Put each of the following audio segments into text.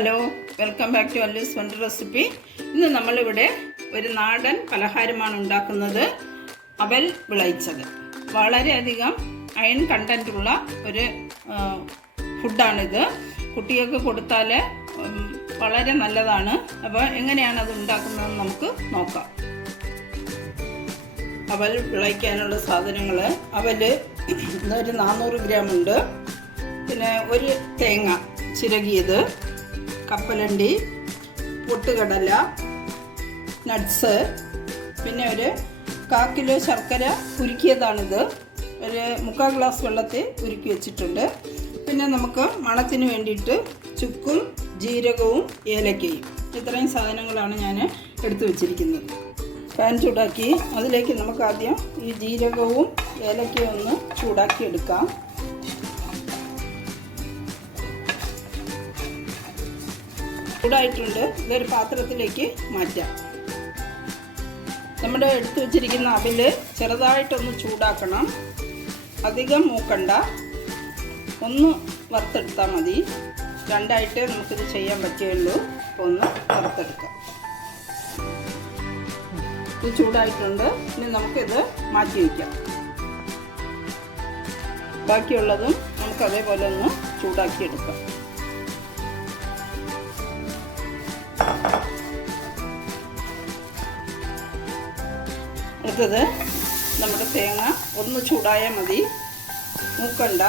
Hello welcome back to അല്ലൂസ് wonder recipe. ഇന്ന് നമ്മളിവിടെ ഒരു നാടൻ പലഹാരമാണ് ഉണ്ടാക്കുന്നത്. അവൽ വിളയിച്ചത്. വളരെയധികം അയൺ കണ്ടന്റുള്ള ഒരു ആ, ഫുഡാണിത്. കുട്ടികൾക്ക് കൊടുത്താൽ വളരെ നല്ലതാണ്. അപ്പോൾ എങ്ങനെയാണ് അത് ഉണ്ടാക്കുന്നതെന്ന് നമുക്ക് നോക്കാം. അവൽ വിളയിക്കാനുള്ള സാധനങ്ങൾ അവൽ ഒരു നാനൂറ് ഗ്രാം ഉണ്ട്. പിന്നെ ഒരു തേങ്ങ ചിരകിയത്. കപ്പലണ്ടി പൊട്ടുകടല നട്ട്സ് പിന്നെ ഒരു കാ കിലോ ശർക്കര ഉരുക്കിയതാണിത്. ഒരു മുക്കാൽ ഗ്ലാസ് വെള്ളത്തിൽ ഉരുക്കി വെച്ചിട്ടുണ്ട്. പിന്നെ നമുക്ക് മണത്തിന് വേണ്ടിയിട്ട് ചുക്കും ജീരകവും ഏലക്കയും ഇത്രയും സാധനങ്ങളാണ് ഞാൻ എടുത്തു വെച്ചിരിക്കുന്നത്. പാൻ ചൂടാക്കി അതിലേക്ക് നമുക്ക് ആദ്യം ഈ ജീരകവും ഏലക്കയും ഒന്ന് ചൂടാക്കി എടുക്കാം ചൂടായിട്ടുണ്ട്. ഇതൊരു പാത്രത്തിലേക്ക് മാറ്റാം. നമ്മുടെ എടുത്തു വച്ചിരിക്കുന്ന അവിൽ ചെറുതായിട്ടൊന്ന് ചൂടാക്കണം. അധികം മൂക്കണ്ട. ഒന്ന് വറുത്തെടുത്താൽ മതി. രണ്ടായിട്ട് നമുക്കിത് ചെയ്യാൻ പറ്റുകയുള്ളൂ. അപ്പോൾ ഒന്ന് വറുത്തെടുക്കാം. ഇത് ചൂടായിട്ടുണ്ട്. ഇനി നമുക്കിത് മാറ്റി വയ്ക്കാം ബാക്കിയുള്ളതും നമുക്ക് അതേപോലെ ഒന്ന് ചൂടാക്കി അടുത്തത് നമ്മുടെ തേങ്ങ ഒന്ന് ചൂടായാൽ മതി. മൂക്കണ്ട.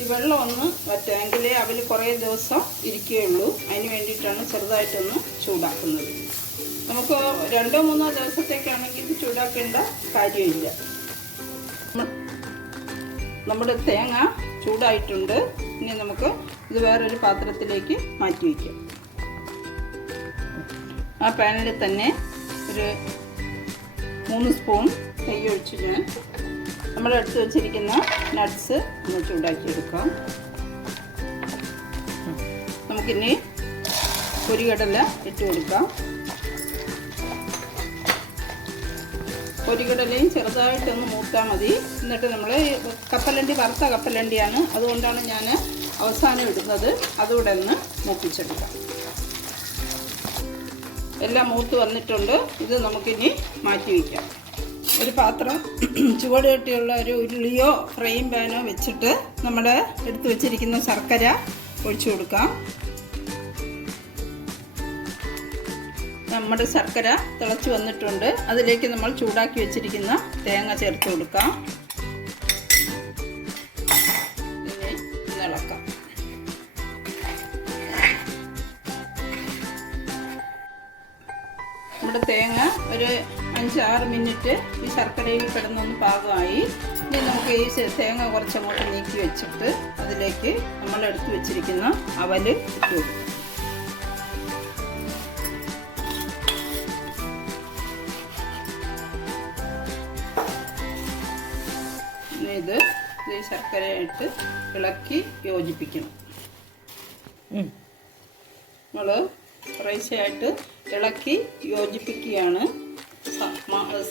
ഈ വെള്ളം ഒന്ന് വറ്റാമെങ്കിലേ അവൽ കുറേ ദിവസം ഇരിക്കുകയുള്ളൂ. അതിന് വേണ്ടിയിട്ടാണ് ചെറുതായിട്ടൊന്ന് ചൂടാക്കുന്നത്. നമുക്ക് രണ്ടോ മൂന്നോ ദിവസത്തേക്കാണെങ്കിൽ ഇത് ചൂടാക്കേണ്ട കാര്യമില്ല. നമ്മുടെ തേങ്ങ ചൂടായിട്ടുണ്ട്. ഇനി നമുക്ക് ഇത് വേറൊരു പാത്രത്തിലേക്ക് മാറ്റി വയ്ക്കാം. ആ പാനിൽ തന്നെ ഒരു മൂന്ന് സ്പൂൺ നെയ്യ് ഒഴിച്ച് ഞാൻ നമ്മൾ എടുത്ത് വെച്ചിരിക്കുന്ന നട്ട്സ് ഒന്ന് ചൂടാക്കി എടുക്കാം നമുക്കിനി പൊരികടല ഇട്ട് കൊടുക്കാം പൊരികടലയും ചെറുതായിട്ടൊന്ന് മൂത്താൽ മതി. എന്നിട്ട് നമ്മൾ കപ്പലണ്ടി വറുത്ത കപ്പലണ്ടിയാണ്. അതുകൊണ്ടാണ് ഞാൻ അവസാനം ഇടുന്നത്. അതുകൂടെ ഒന്ന് മൂപ്പിച്ചെടുക്കാം. എല്ലാം മൂത്ത് വന്നിട്ടുണ്ട്. ഇത് നമുക്കിനി മാറ്റി വയ്ക്കാം ഒരു പാത്രം ചുവട് കെട്ടിയുള്ള ഒരു ഉരുളിയോ ഫ്രെയിം പാനോ വെച്ചിട്ട് നമ്മുടെ എടുത്തു വെച്ചിരിക്കുന്ന ശർക്കര ഒഴിച്ചു കൊടുക്കാം. നമ്മുടെ ശർക്കര തിളച്ച് വന്നിട്ടുണ്ട്. അതിലേക്ക് നമ്മൾ ചൂടാക്കി വെച്ചിരിക്കുന്ന തേങ്ങ ചേർത്ത് കൊടുക്കാം. നമ്മുടെ തേങ്ങ ഒരു അഞ്ചാറ് മിനിറ്റ് ഈ ശർക്കരയിൽ കിടന്നൊന്ന് പാകമായി. ഇനി നമുക്ക് ഈ തേങ്ങ കുറച്ചങ്ങോട്ട് നീക്കി വെച്ചിട്ട് അതിലേക്ക് നമ്മൾ എടുത്തു വെച്ചിരിക്കുന്ന അവൽ ഇട്ട് കൊടുക്കും. ഇത് ഈ ശർക്കരയിട്ട് ഇളക്കി യോജിപ്പിക്കണം. നമ്മൾ കുറേശ്ശെയായിട്ട് ഇളക്കി യോജിപ്പിക്കുകയാണ്.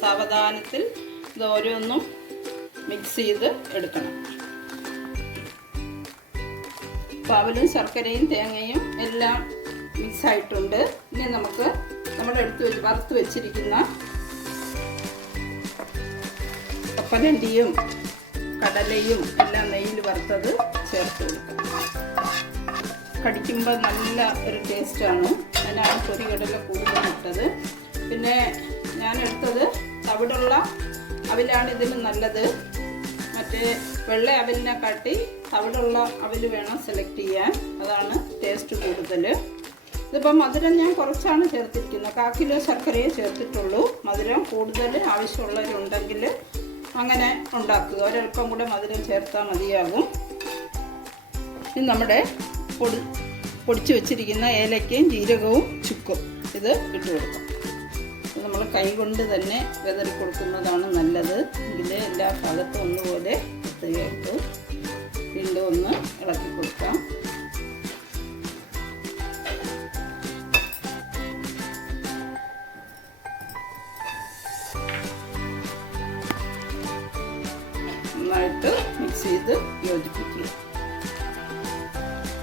സാവധാനത്തിൽ ഇത് ഓരോന്നും മിക്സ് ചെയ്ത് എടുക്കണം. പാവലും ശർക്കരയും തേങ്ങയും എല്ലാം മിക്സ് ആയിട്ടുണ്ട്. ഇനി നമുക്ക് നമ്മൾ എടുത്ത് വെച്ച് വറുത്ത് വെച്ചിരിക്കുന്ന കപ്പലണ്ടിയും കടലയും എല്ലാം നെയ്യിൽ വറുത്തത് ചേർത്ത് കൊടുക്കാം. കടിക്കുമ്പോൾ നല്ല ഒരു ടേസ്റ്റാണ്. അതിനാണ് പൊരികടല കൂടുതൽ ഇട്ടത്. പിന്നെ ഞാൻ എടുത്തത് തവിടുള്ള അവിലാണ് ഇതിന് നല്ലത്. മറ്റേ വെള്ള അവലിനെ കാട്ടി തവിടുള്ള അവൽ വേണം സെലക്ട് ചെയ്യാൻ. അതാണ് ടേസ്റ്റ് കൂടുതൽ. ഇതിപ്പോൾ മധുരം ഞാൻ കുറച്ചാണ് ചേർത്തിരിക്കുന്നത്. കാ കിലോ ശർക്കരയെ ചേർത്തിട്ടുള്ളൂ. മധുരം കൂടുതൽ ആവശ്യമുള്ളവരുണ്ടെങ്കിൽ അങ്ങനെ ഉണ്ടാക്കുക. ഒരൽപ്പം കൂടെ മധുരം ചേർത്താൽ മതിയാകും. ഇത് നമ്മുടെ പൊടി പൊടിച്ച് വെച്ചിരിക്കുന്ന ഏലക്കയും ജീരകവും ചുക്കും ഇത് ഇട്ട് കൊടുക്കാം. നമ്മൾ കൈ കൊണ്ട് തന്നെ വിതറി കൊടുക്കുന്നതാണ് നല്ലത്. ഇതിൽ എല്ലാ ഭാഗത്തും ഒന്നുപോലെ എത്തുകയായിട്ട് വീണ്ടും ഒന്ന് ഇളക്കി കൊടുക്കാം. നന്നായിട്ട് മിക്സ് ചെയ്ത് യോജിപ്പിക്കുക.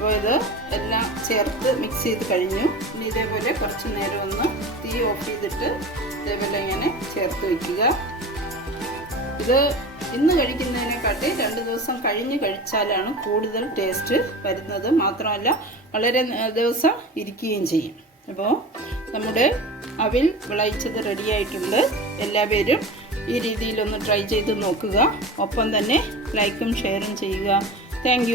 അപ്പോൾ ഇത് എല്ലാം ചേർത്ത് മിക്സ് ചെയ്ത് കഴിഞ്ഞു. ഇനി ഇതേപോലെ കുറച്ച് നേരം ഒന്ന് തീ ഓഫ് ചെയ്തിട്ട് ഇതേപോലെ ഇങ്ങനെ ചേർത്ത് വയ്ക്കുക ഇത് ഇന്ന് കഴിക്കുന്നതിനെക്കാട്ടി രണ്ട് ദിവസം കഴിഞ്ഞ് കഴിച്ചാലാണ് കൂടുതൽ ടേസ്റ്റ് വരുന്നത്. മാത്രമല്ല വളരെ ദിവസം ഇരിക്കുകയും ചെയ്യും. അപ്പോൾ നമ്മുടെ അവിൽ വിളയിച്ചത് റെഡിയായിട്ടുണ്ട് എല്ലാവരും ഈ രീതിയിലൊന്ന് ട്രൈ ചെയ്ത് നോക്കുക. ഒപ്പം തന്നെ ലൈക്കും ഷെയറും ചെയ്യുക. താങ്ക്